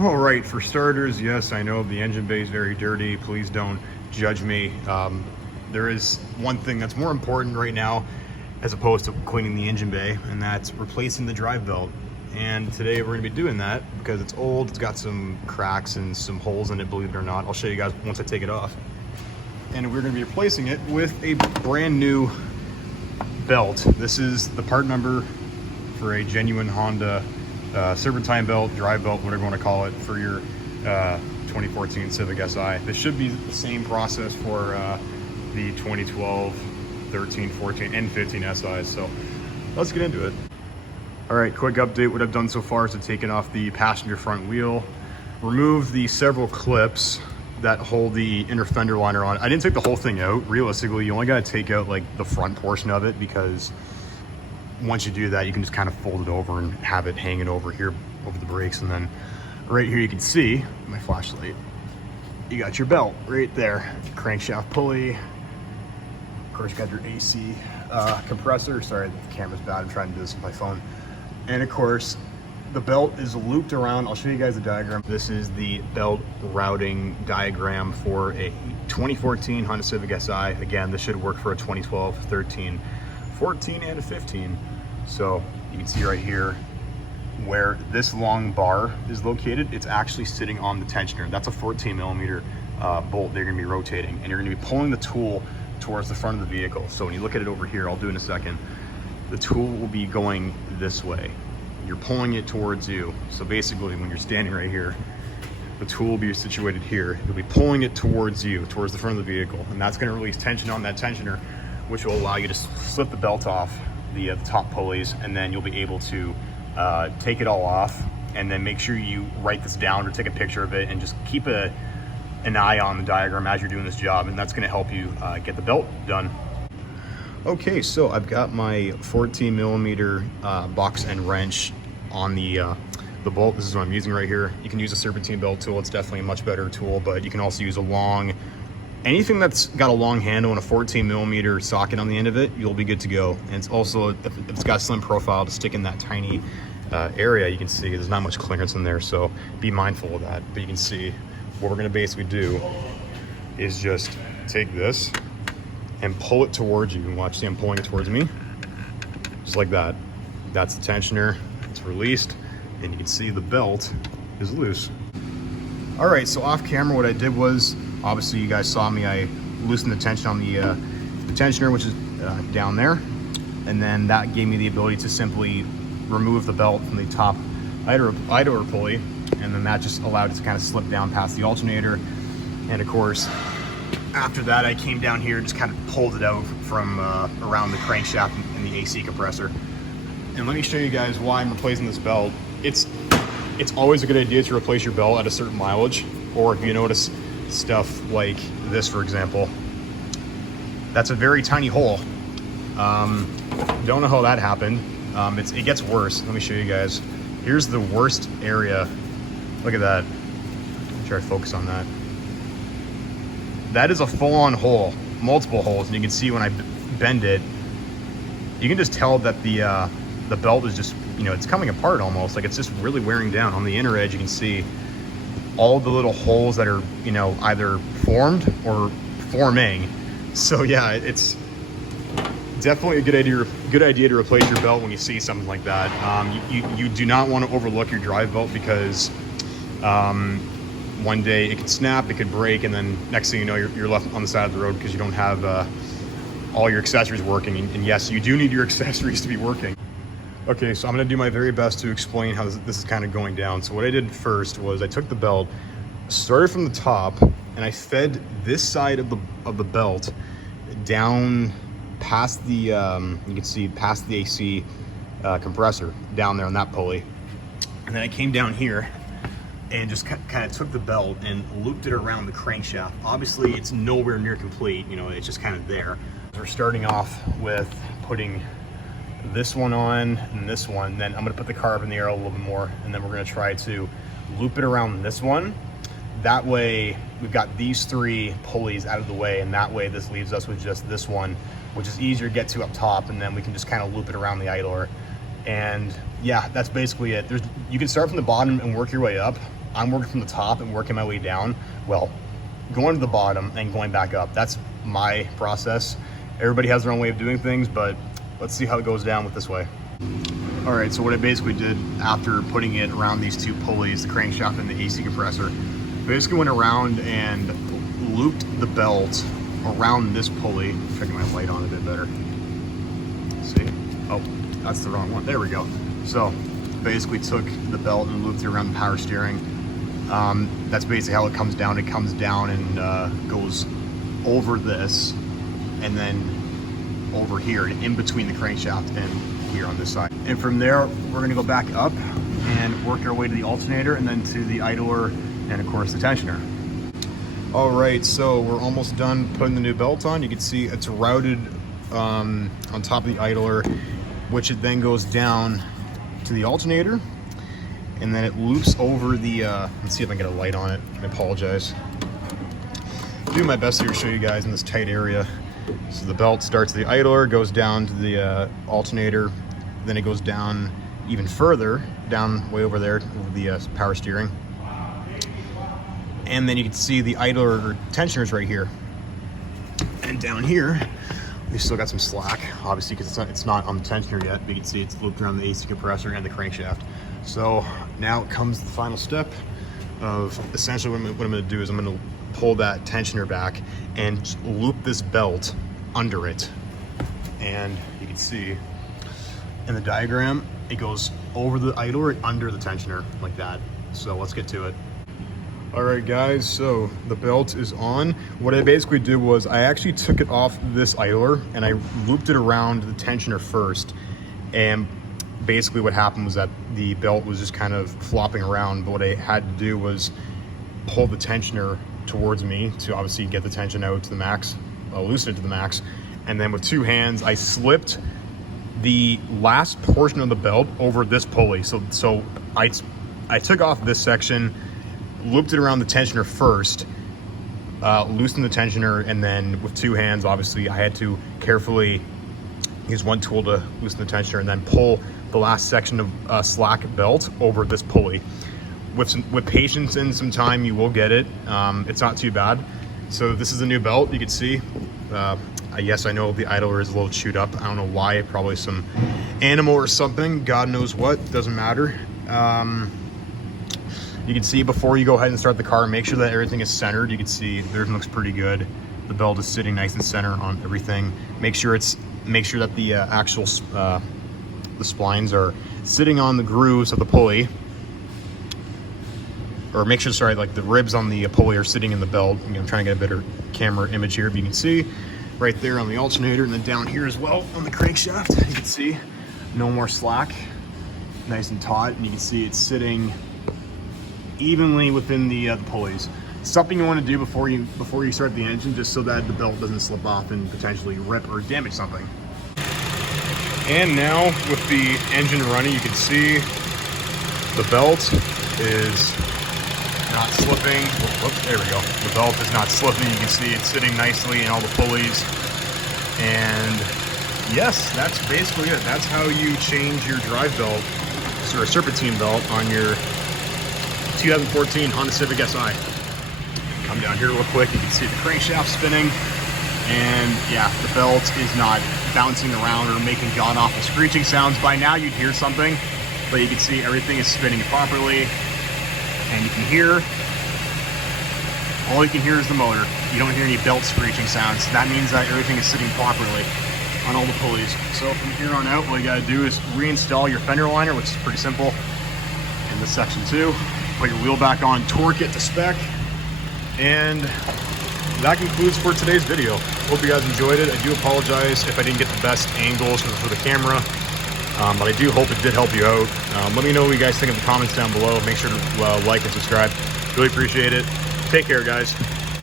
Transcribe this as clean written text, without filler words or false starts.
All right, for starters, yes, I know the engine bay is very dirty. Please don't judge me. There is one thing that's more important right now as opposed to cleaning the engine bay, and that's replacing the drive belt. And today we're gonna be doing that because it's old, it's got some cracks and some holes in it, believe it or not. I'll show you guys once I take it off. And we're gonna be replacing it with a brand new belt. This is the part number for a genuine Honda Serpentine belt, drive belt, whatever you want to call it, for your 2014 Civic Si. This should be the same process for the 2012, 13, 14, and 15 SIs. So let's get into it. All right, quick update. What I've done so far is I've taken off the passenger front wheel, removed the several clips that hold the inner fender liner on. I didn't take the whole thing out. Realistically, you only got to take out like the front portion of it, because once you do that, you can just kind of fold it over and have it hanging over here over the brakes. And then right here you can see my flashlight, you got your belt right there, crankshaft pulley, of course you got your AC compressor. Sorry, the camera's bad, I'm trying to do this with my phone. And of course the belt is looped around. I'll show you guys the diagram. This is the belt routing diagram for a 2014 Honda Civic Si. Again, this should work for a 2012, 13, 14, and a 15. So you can see right here where this long bar is located. It's actually sitting on the tensioner. That's a 14 millimeter bolt they're gonna be rotating, and you're gonna be pulling the tool towards the front of the vehicle. So when you look at it over here, I'll do in a second, the tool will be going this way. You're pulling it towards you. So basically when you're standing right here, the tool will be situated here. You'll be pulling it towards you, towards the front of the vehicle. And that's gonna release tension on that tensioner, which will allow you to slip the belt off the top pulleys, and then you'll be able to take it all off, and then make sure you write this down or take a picture of it, and just keep an eye on the diagram as you're doing this job, and that's gonna help you get the belt done. Okay, so I've got my 14 millimeter box and wrench on the bolt. This is what I'm using right here. You can use a Serpentine belt tool. It's definitely a much better tool, but you can also use a long, anything that's got a long handle and a 14 millimeter socket on the end of it, you'll be good to go. And it's also, if it's got a slim profile to stick in that tiny area, you can see there's not much clearance in there, so be mindful of that. But you can see what we're gonna basically do is just take this and pull it towards you. And watch, see I'm pulling it towards me, just like that. That's the tensioner, it's released, and you can see the belt is loose. All right, so off camera, what I did was, obviously you guys saw me, I loosened the tension on the tensioner, which is down there. And then that gave me the ability to simply remove the belt from the top idler pulley. And then that just allowed it to kind of slip down past the alternator. And of course, after that, I came down here and just kind of pulled it out from around the crankshaft and the AC compressor. And let me show you guys why I'm replacing this belt. It's always a good idea to replace your belt at a certain mileage, or if you notice stuff like this, for example, that's a very tiny hole. Don't know how that happened. It gets worse. Let me show you guys. Here's the worst area. Look at that. Try to focus on that. That is a full-on hole, multiple holes, and you can see when I bend it, you can just tell that the belt is just, it's coming apart almost. Like it's just really wearing down. On the inner edge, you can see all the little holes that are, either formed or forming. So yeah, it's definitely a good idea to replace your belt when you see something like that. You do not want to overlook your drive belt, because one day it could snap, it could break, and then next thing you know, you're left on the side of the road because you don't have all your accessories working. And yes, you do need your accessories to be working. Okay, so I'm gonna do my very best to explain how this is kind of going down. So what I did first was I took the belt, started from the top, and I fed this side of the belt down past the, you can see past the AC compressor down there on that pulley. And then I came down here and just kind of took the belt and looped it around the crankshaft. Obviously, it's nowhere near complete, it's just kind of there. We're starting off with putting this one on and this one. Then I'm gonna put the carb in the air a little bit more, and then we're gonna try to loop it around this one. That way, we've got these three pulleys out of the way, and that way this leaves us with just this one, which is easier to get to up top, and then we can just kind of loop it around the idler. And yeah, that's basically it. You can start from the bottom and work your way up, I'm working from the top and working my way down. Well, going to the bottom and going back up. That's my process. Everybody has their own way of doing things, but let's see how it goes down with this way. All right, so what I basically did after putting it around these two pulleys, the crankshaft and the AC compressor, basically went around and looped the belt around this pulley. Checking my light on a bit better. See? Oh, that's the wrong one. There we go. So basically took the belt and looped it around the power steering. That's basically how it comes down. It comes down and goes over this and then over here, in between the crankshaft and here on this side. And from there, we're gonna go back up and work our way to the alternator and then to the idler and of course the tensioner. All right, so we're almost done putting the new belt on. You can see it's routed on top of the idler, which it then goes down to the alternator, and then it loops over the, let's see if I can get a light on it. I apologize. Do my best here to show you guys in this tight area. So the belt starts at the idler, goes down to the alternator, then it goes down even further, down way over there, over the power steering. And then you can see the idler or tensioners right here. And down here, we still got some slack, obviously, because it's not on the tensioner yet, but you can see it's looped around the AC compressor and the crankshaft. So now comes the final step of essentially what I'm gonna do is I'm gonna pull that tensioner back and loop this belt under it. And you can see in the diagram, it goes over the idler and under the tensioner like that. So let's get to it. All right guys, so the belt is on. What I basically did was I actually took it off this idler and I looped it around the tensioner first. And basically what happened was that the belt was just kind of flopping around, but what I had to do was pull the tensioner towards me to obviously get the tension out to the max, loosen it to the max. And then with two hands, I slipped the last portion of the belt over this pulley. So I took off this section, looped it around the tensioner first, loosened the tensioner, and then with two hands, obviously, I had to carefully use one tool to loosen the tensioner and then pull the last section of slack belt over this pulley. With patience and some time, you will get it. It's not too bad. So this is a new belt, you can see. Yes, I know the idler is a little chewed up. I don't know why, probably some animal or something, God knows what, doesn't matter. You can see before you go ahead and start the car, make sure that everything is centered. You can see everything looks pretty good. The belt is sitting nice and center on everything. Make sure that the actual the splines are sitting on the grooves of the pulley, or make sure, sorry, like the ribs on the pulley are sitting in the belt. I'm trying to get a better camera image here, but you can see right there on the alternator, and then down here as well on the crankshaft, you can see no more slack, nice and taut, and you can see it's sitting evenly within the pulleys. Something you want to do before you start the engine, just so that the belt doesn't slip off and potentially rip or damage something. And now with the engine running, you can see the belt is not slipping. Whoops, there we go. The belt is not slipping. You can see it's sitting nicely in all the pulleys. And yes, that's basically it. That's how you change your drive belt, or a Serpentine belt, on your 2014 Honda Civic Si. Come down here real quick, you can see the crankshaft spinning, and yeah, the belt is not bouncing around or making god-awful screeching sounds. By now you'd hear something, but you can see everything is spinning properly, and you can hear, all you can hear is the motor. You don't hear any belt screeching sounds. That means that everything is sitting properly on all the pulleys. So from here on out, what you gotta do is reinstall your fender liner, which is pretty simple in this section too. Put your wheel back on, torque it to spec, and that concludes for today's video. Hope you guys enjoyed it. I do apologize if I didn't get the best angles for the camera, but I do hope it did help you out. Let me know what you guys think in the comments down below. Make sure to like and subscribe. Really appreciate it. Take care, guys.